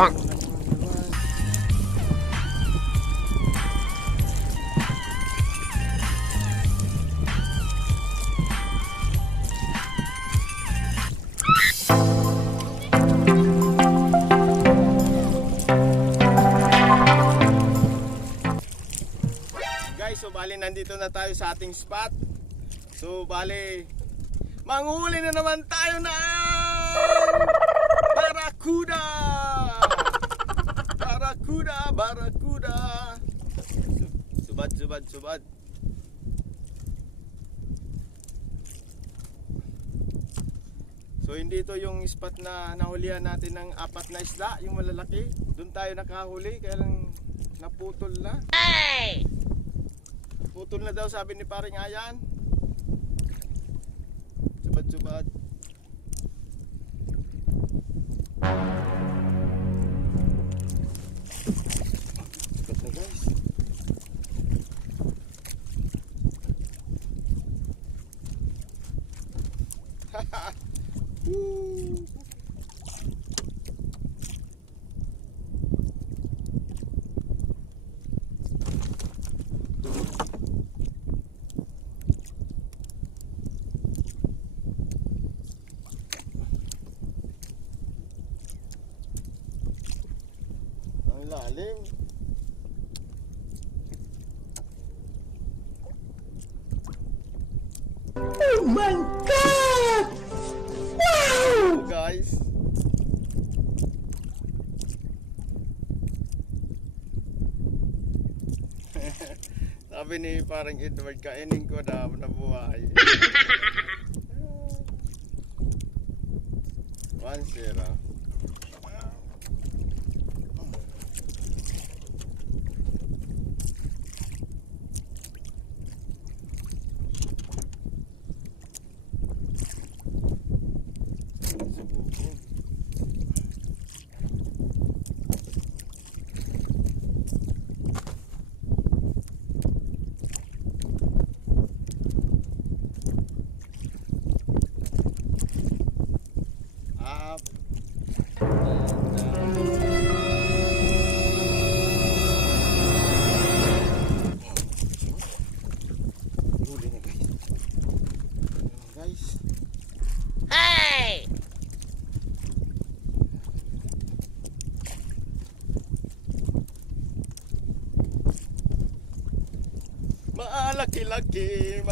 Pak! Guys, so bali nandito na tayo sa ating spot. So bali manghuli na naman tayo ng barakuda. Barakuda. Subad. So hindi ito yung spot na nahulihan natin ng 4 na isda, yung malalaki. Doon tayo nakahuli, kaya lang naputol na. Putol na daw sabi ni paring Ayan. Subad. Subad na guys. Woo! Ang lalim. Oh my God! Wow! Guys. Sabi ni parang Edward, kainin ko na buhay. 1-0. Up and down. Huli na guys. Hey! Malaki-laki.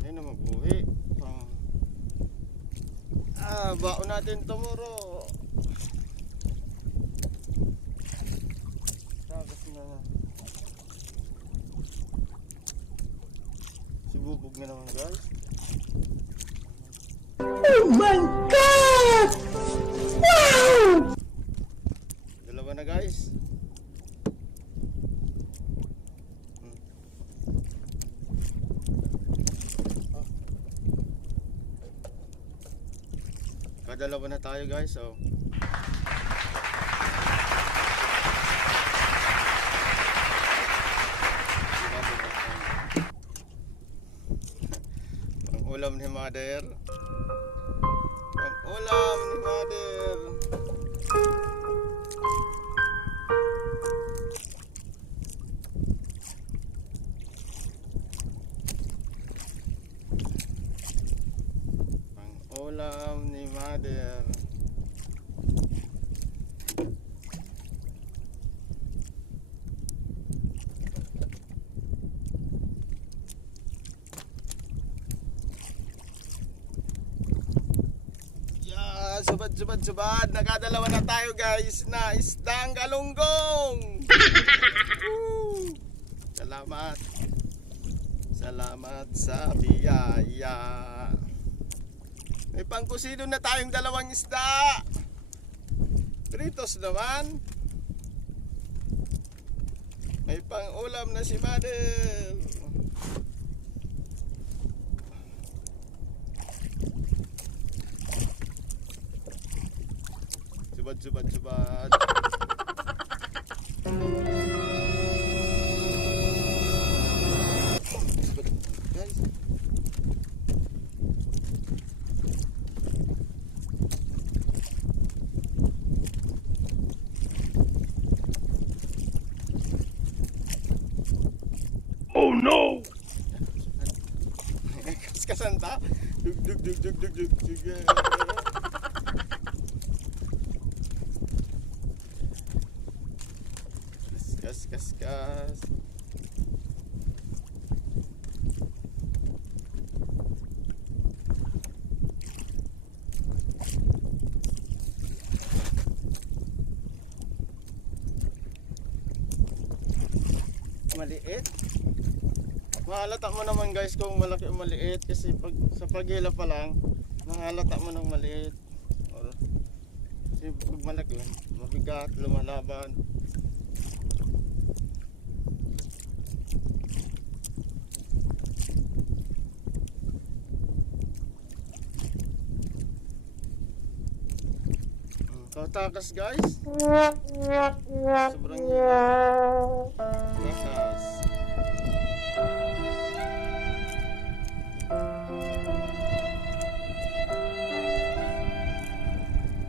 Ayun na mag-uwi. Baon natin tomorrow. Tagas na. Sububog na naman guys. Oh my God! Wow! Dalawa na guys. Kadalawa na tayo guys. So ang ulam ni Mother. Ang ulam ni Mother. Subad. Nakadalawa na tayo guys na isdang galunggong. Woo! Salamat sa biyaya. May pangkusido na tayong 2 isda. Pritos naman. May pang-ulam na si Mother. Subad. no! Kaskasanta. Dug dug dug dug dug dug dug. Kas kas kas. Maliit. Mahalata mo naman guys kung malaki o maliit kasi pag sa paghila pa lang mahalata mo ng maliit. Or, kasi pag malaki mabigat, lumalaban. Takas guys. Sobrang hirap. Takas.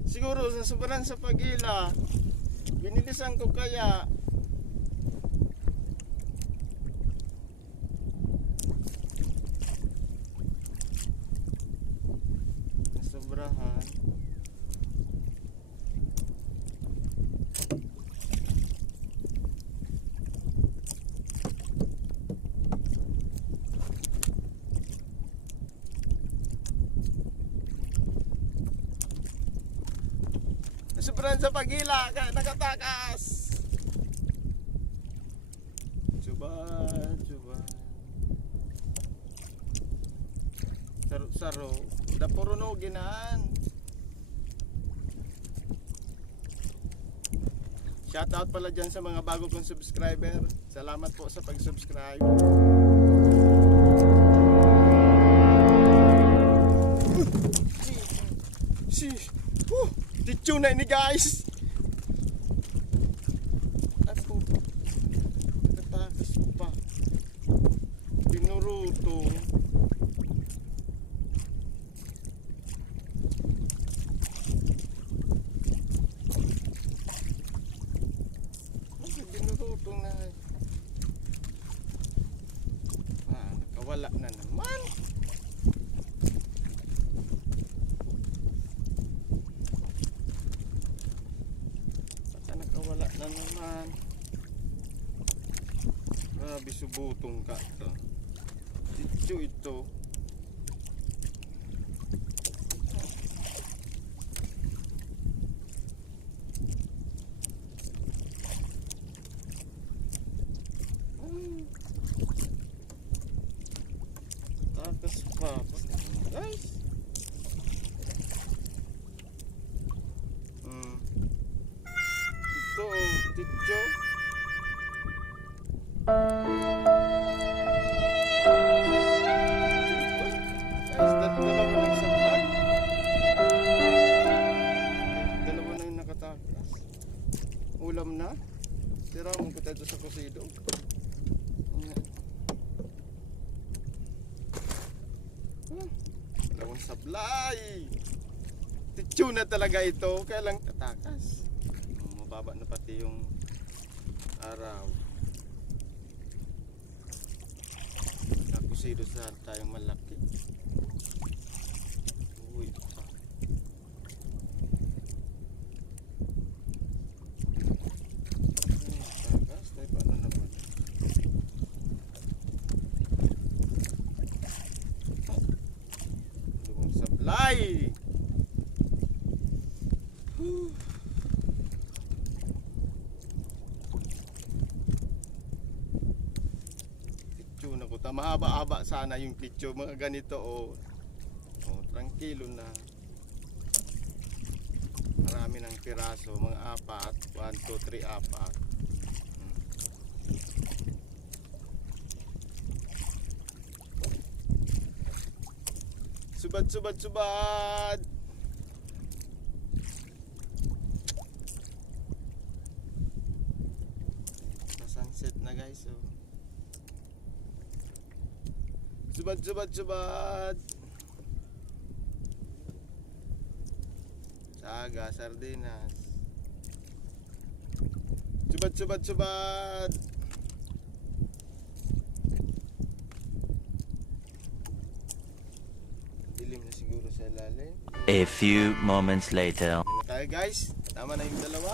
Siguro sa sobrang sa pagila, binilisan ko kaya. Sobrahan. Sobrang sa pagila, kaya nakatakas. Suban, suban. Saro-saro. Dapuro ginaan. Shoutout pala dyan sa mga bago kong subscriber. Salamat po sa pag-subscribe. Tuna ini guys. Ako nakatakas pa. Pinuruto. Pinuruto na. Nakawala na naman. Wala na naman. Grabe, subutong ka to. Tityo ito. Takas pa. Guys. Ito, tityo. Dalawa na isang plan. Dalawa na yung nakatakas. Ulam na. Tira mo ko tayo sa kusido. Dalawang sablay. Tityo na talaga ito. Kaya lang tatakas. Mababa na pati yung araw. Nakusido sa tayong malaki. Uy pa. Tagas tayo pa na naman. Lumang sablay. Mahaba-haba sana yung picture, mga ganito tranquilo na. Marami ng piraso, mga 4, 1, 2, 3, 4. Subad, subad, subad. Sunset na guys. Subad, subad, subad. Saga, sardinas. Subad, subad, subad. Ilalim. A few moments later. Hindi na tayo guys. Tama na yung dalawa.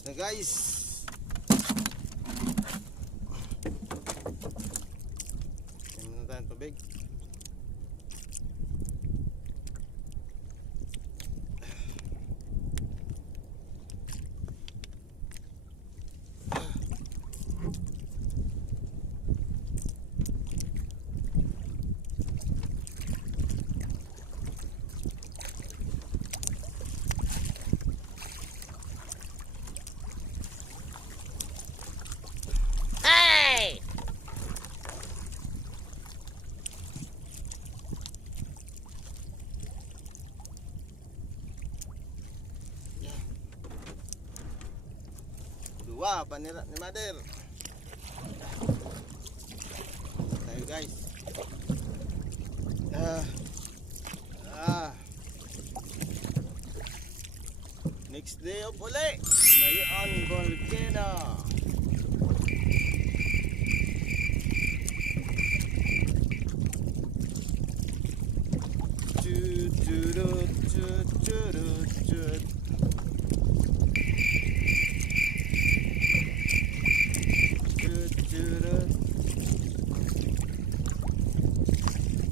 Na guys. Tingnan na tayo tubig. Hey! Dua panira ni Mader. Tayo guys. Next day of uli. Ngayon volcano. Chut chut chut chut chut.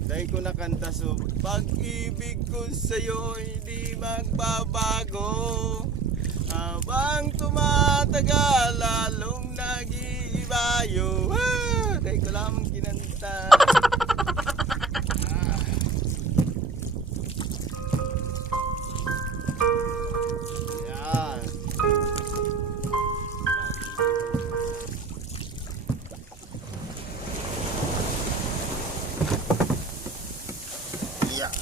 Dahil ko nakanta so pag-ibig ko sa'yo hindi magbabago. Habang tumatagal lalong nag-iibayo. Dahil ko lamang kinanta. Yan. Yeah.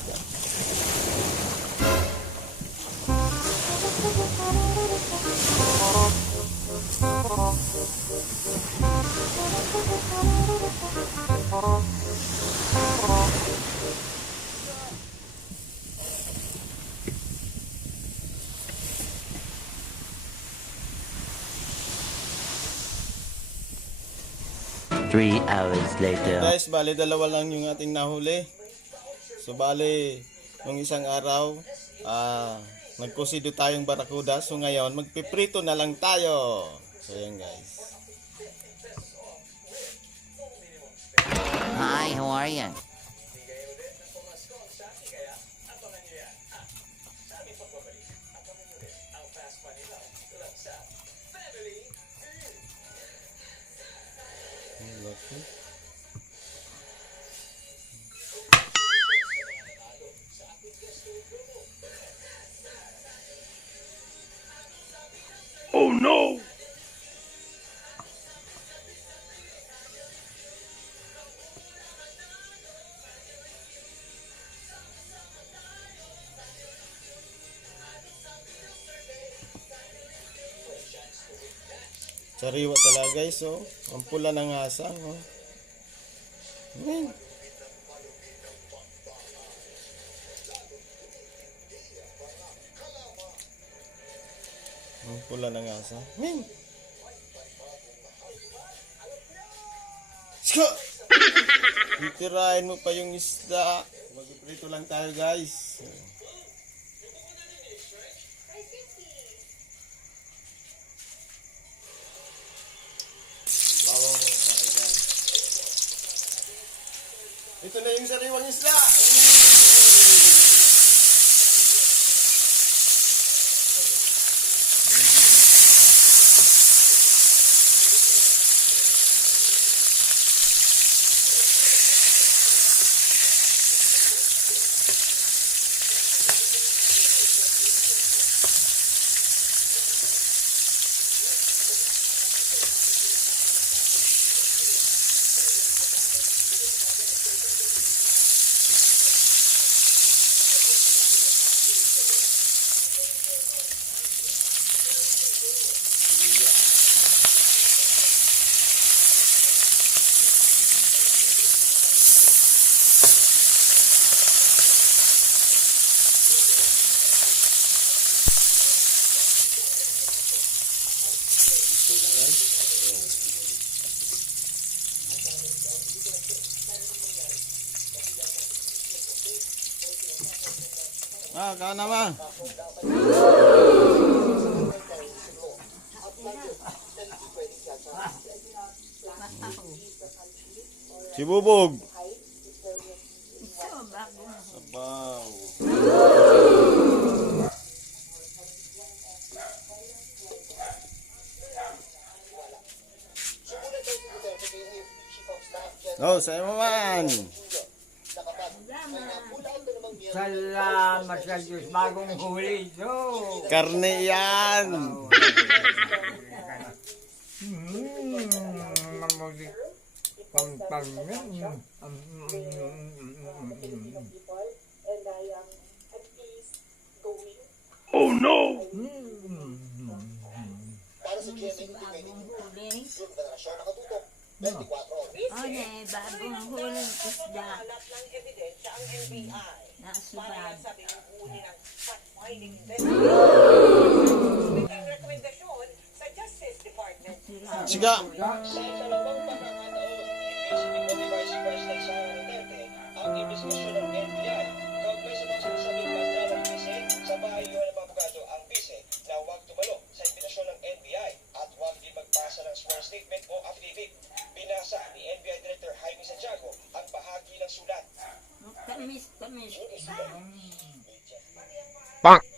Three hours later. Guys, bali dalawa lang yung ating nahuli. So bali, nung isang araw, nagkusido tayong barakuda. So ngayon, magpiprito na lang tayo. So yan guys. Hi, how are you? Oh no! Sariwa talaga guys, oh. Ang pula ng asang, oh. Ang pula ng asang. Ska! Titirahin mo pa yung isda. Magpiprito lang tayo guys. Ito na yung sariwang isla. Ah, kana ma. Si Bubog. Sabaw. Oh, sa'yo mo man. Salamat sa Diyos, bagong huli ito. Karne yan. Mamulit. Pampangin. Oh no! Okay, bagong huling isda. Nasubad. Siga. Ang investigasyon ng NBI kaugnay sa mga sinasabing banda ng bise sa bahay ng mga abogado ang bise na huwag tumalo sa imbitasyon ng NBI at huwag din magpasa ng sworn statement o affidavit. Binasa ni NBI Director Jaime Santiago ang bahagi ng sulat. Tamis. Pang!